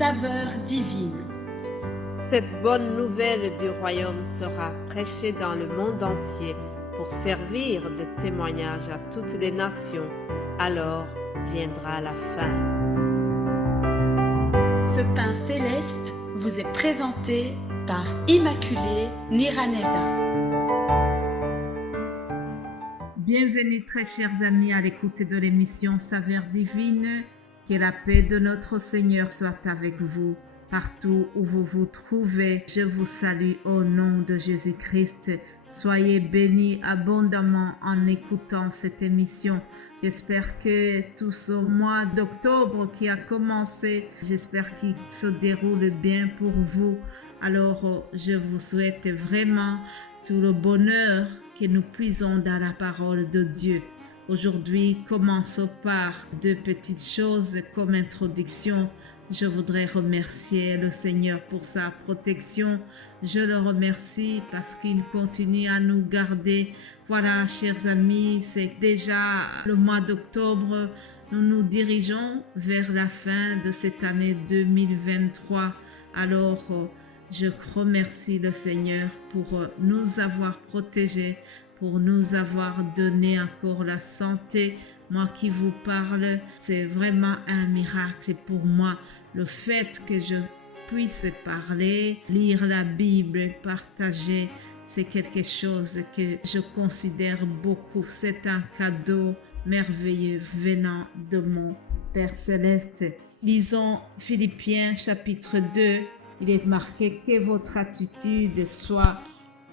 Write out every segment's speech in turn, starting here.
saveur divine. Cette bonne nouvelle du royaume sera prêchée dans le monde entier pour servir de témoignage à toutes les nations. Alors viendra la fin. Ce pain céleste vous est présenté par Immaculée Niraneza. Bienvenue très chers amis à l'écoute de l'émission Saveur divine. Que la paix de notre Seigneur soit avec vous partout où vous vous trouvez. Je vous salue au nom de Jésus-Christ. Soyez bénis abondamment en écoutant cette émission. J'espère que tout ce mois d'octobre qui a commencé, j'espère qu'il se déroule bien pour vous. Alors, je vous souhaite vraiment tout le bonheur que nous puisons dans la parole de Dieu. Aujourd'hui, commençons par deux petites choses comme introduction. Je voudrais remercier le Seigneur pour sa protection. Je le remercie parce qu'il continue à nous garder. Voilà, chers amis, c'est déjà le mois d'octobre. Nous nous dirigeons vers la fin de cette année 2023. Alors, je remercie le Seigneur pour nous avoir protégés, pour nous avoir donné encore la santé. Moi qui vous parle, c'est vraiment un miracle pour moi. Le fait que je puisse parler, lire la Bible, partager, c'est quelque chose que je considère beaucoup. C'est un cadeau merveilleux venant de mon Père Céleste. Lisons Philippiens chapitre 2. Il est marqué que votre attitude soit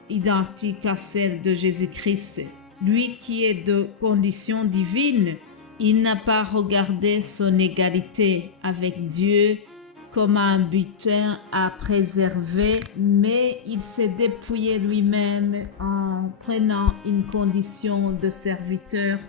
identique à celle de Jésus-Christ. Lui qui est de condition divine, il n'a pas regardé son égalité avec Dieu comme un butin à préserver, mais il s'est dépouillé lui-même en prenant une condition de serviteur,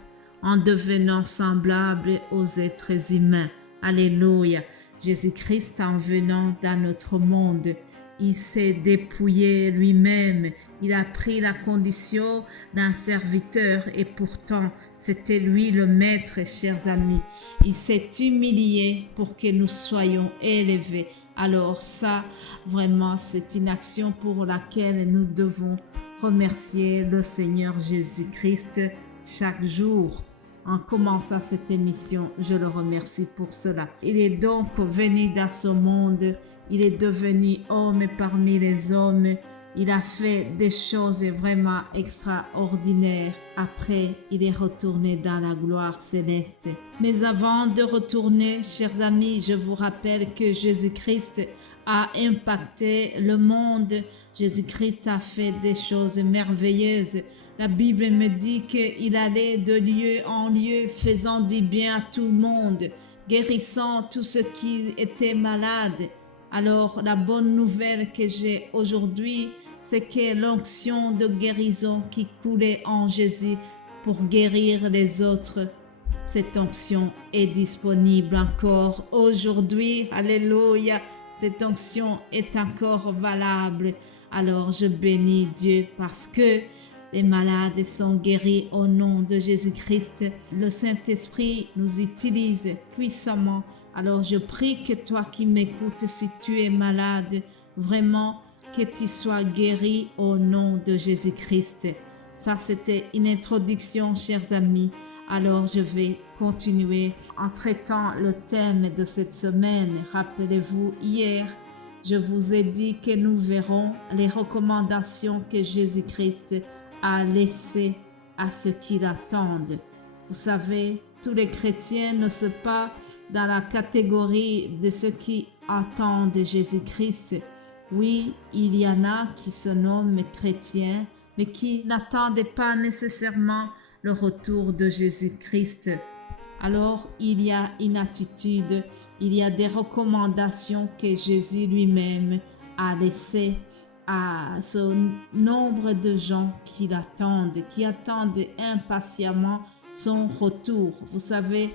en devenant semblable aux êtres humains. Alléluia. Jésus-Christ, en venant dans notre monde, il s'est dépouillé lui-même. Il a pris la condition d'un serviteur et pourtant, c'était lui le maître, chers amis. Il s'est humilié pour que nous soyons élevés. Alors ça, vraiment, c'est une action pour laquelle nous devons remercier le Seigneur Jésus-Christ chaque jour. En commençant cette émission, je le remercie pour cela. Il est donc venu dans ce monde. Il est devenu homme parmi les hommes. Il a fait des choses vraiment extraordinaires. Après, il est retourné dans la gloire céleste. Mais avant de retourner, chers amis, je vous rappelle que Jésus-Christ a impacté le monde. Jésus-Christ a fait des choses merveilleuses. La Bible me dit qu'il allait de lieu en lieu, faisant du bien à tout le monde, guérissant tous ceux qui étaient malades. Alors, la bonne nouvelle que j'ai aujourd'hui, c'est que l'onction de guérison qui coulait en Jésus pour guérir les autres, cette onction est disponible encore aujourd'hui. Alléluia, cette onction est encore valable. Alors, je bénis Dieu parce que les malades sont guéris au nom de Jésus-Christ. Le Saint-Esprit nous utilise puissamment. Alors je prie que toi qui m'écoutes, si tu es malade, vraiment que tu sois guéri au nom de Jésus-Christ. Ça, c'était une introduction, chers amis. Alors je vais continuer en traitant le thème de cette semaine. Rappelez-vous, hier, je vous ai dit que nous verrons les recommandations que Jésus-Christ a laissées à ceux qui l'attendent. Vous savez, tous les chrétiens ne sont pas dans la catégorie de ceux qui attendent Jésus-Christ. Oui, il y en a qui se nomment chrétiens, mais qui n'attendent pas nécessairement le retour de Jésus-Christ. Alors, il y a une attitude, il y a des recommandations que Jésus lui-même a laissées à ce nombre de gens qui l'attendent, qui attendent impatiemment son retour. Vous savez,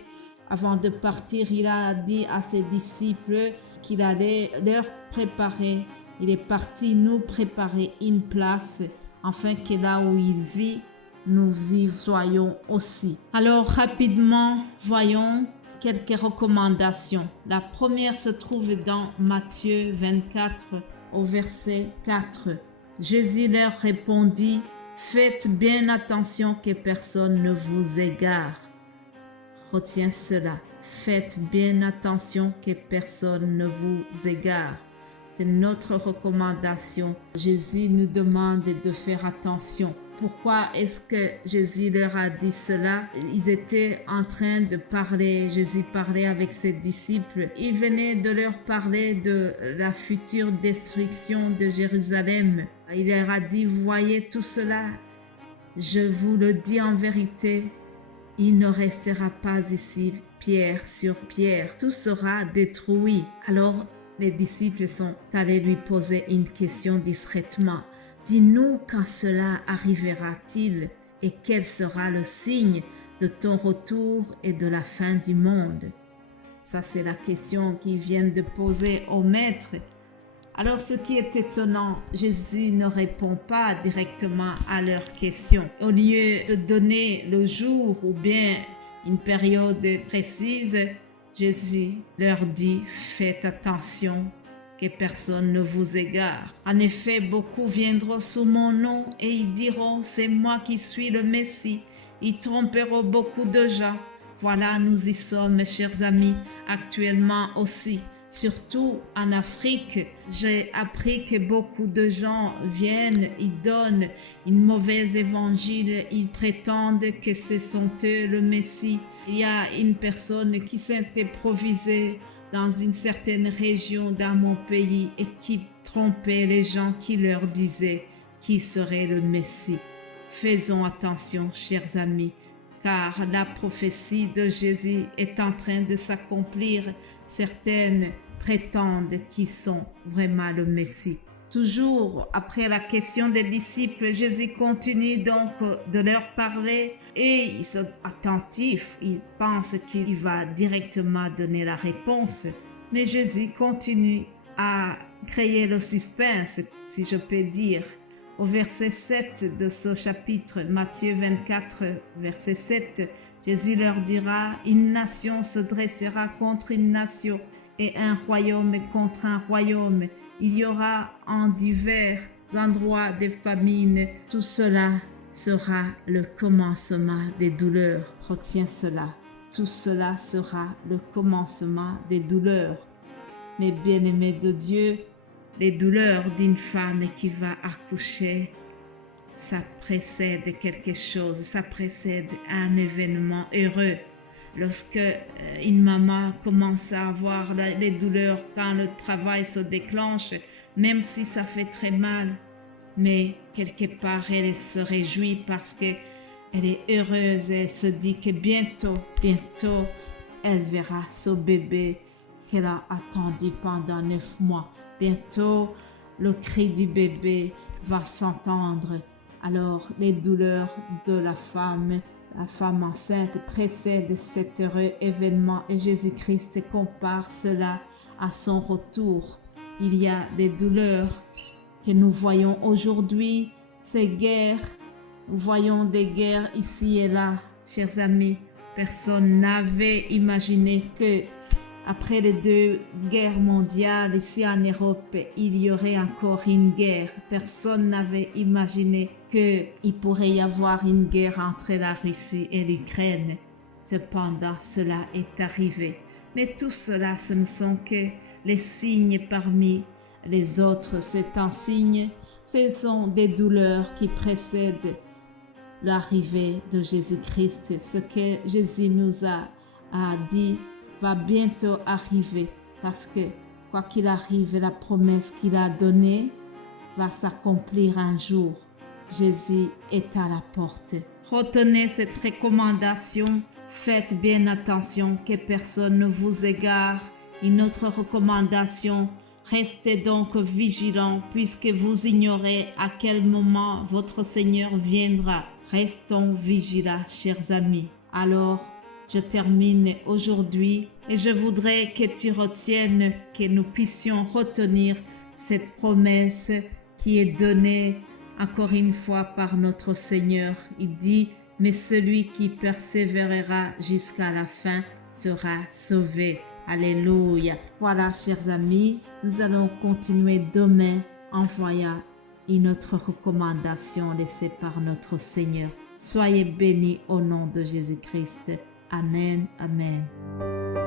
avant de partir, il a dit à ses disciples qu'il allait leur préparer. Il est parti nous préparer une place, afin que là où il vit, nous y soyons aussi. Alors rapidement, voyons quelques recommandations. La première se trouve dans Matthieu 24 au verset 4. Jésus leur répondit, « Faites bien attention que personne ne vous égare. » Retiens cela. Faites bien attention que personne ne vous égare. C'est notre recommandation. Jésus nous demande de faire attention. Pourquoi est-ce que Jésus leur a dit cela? Ils étaient en train de parler. Jésus parlait avec ses disciples. Il venait de leur parler de la future destruction de Jérusalem. Il leur a dit, voyez tout cela, je vous le dis en vérité, il ne restera pas ici pierre sur pierre. Tout sera détruit. Alors, les disciples sont allés lui poser une question discrètement. Dis-nous quand cela arrivera-t-il et quel sera le signe de ton retour et de la fin du monde? Ça, c'est la question qu'ils viennent de poser au maître. Alors, ce qui est étonnant, Jésus ne répond pas directement à leurs questions. Au lieu de donner le jour ou bien une période précise, Jésus leur dit, faites attention que personne ne vous égare. En effet, beaucoup viendront sous mon nom et ils diront, c'est moi qui suis le Messie. Ils tromperont beaucoup de gens. Voilà, nous y sommes, chers amis, actuellement aussi. Surtout en Afrique, j'ai appris que beaucoup de gens viennent, ils donnent une mauvaise évangile, ils prétendent que ce sont eux le Messie. Il y a une personne qui s'est improvisée dans une certaine région dans mon pays et qui trompait les gens qui leur disaient qui serait le Messie. Faisons attention, chers amis, car la prophétie de Jésus est en train de s'accomplir. Certaines prétendent qu'ils sont vraiment le Messie. Toujours après la question des disciples, Jésus continue donc de leur parler et ils sont attentifs. Ils pensent qu'il va directement donner la réponse. Mais Jésus continue à créer le suspense, si je peux dire. Au verset 7 de ce chapitre, Matthieu 24, verset 7, Jésus leur dira, « Une nation se dressera contre une nation et un royaume contre un royaume. Il y aura en divers endroits des famines. Tout cela sera le commencement des douleurs. » Retiens cela. Tout cela sera le commencement des douleurs. Mes bien-aimés de Dieu, les douleurs d'une femme qui va accoucher, ça précède quelque chose, ça précède un événement heureux. Lorsque une maman commence à avoir les douleurs quand le travail se déclenche, même si ça fait très mal, mais quelque part elle se réjouit parce que elle est heureuse, elle se dit que bientôt, elle verra ce bébé qu'elle a attendu pendant 9 mois. Bientôt, le cri du bébé va s'entendre. Alors, les douleurs de la femme enceinte précèdent cet heureux événement et Jésus-Christ compare cela à son retour. Il y a des douleurs que nous voyons aujourd'hui, ces guerres. Nous voyons des guerres ici et là, chers amis. Personne n'avait imaginé que après les 2 guerres mondiales ici en Europe, il y aurait encore une guerre. Personne n'avait imaginé qu'il pourrait y avoir une guerre entre la Russie et l'Ukraine. Cependant, cela est arrivé. Mais tout cela, ce ne sont que les signes parmi les autres. C'est un signe, ce sont des douleurs qui précèdent l'arrivée de Jésus-Christ. Ce que Jésus nous a dit va bientôt arriver parce que quoi qu'il arrive, la promesse qu'il a donnée va s'accomplir un jour. Jésus est à la porte. Retenez cette recommandation. Faites bien attention que personne ne vous égare. Une autre recommandation, restez donc vigilants puisque vous ignorez à quel moment votre Seigneur viendra. Restons vigilants, chers amis. Alors, je termine aujourd'hui et je voudrais que tu retiennes, que nous puissions retenir cette promesse qui est donnée encore une fois par notre Seigneur. Il dit, mais celui qui persévérera jusqu'à la fin sera sauvé. Alléluia. Voilà, chers amis, nous allons continuer demain en voyant une autre recommandation laissée par notre Seigneur. Soyez bénis au nom de Jésus-Christ. Amen. Amen.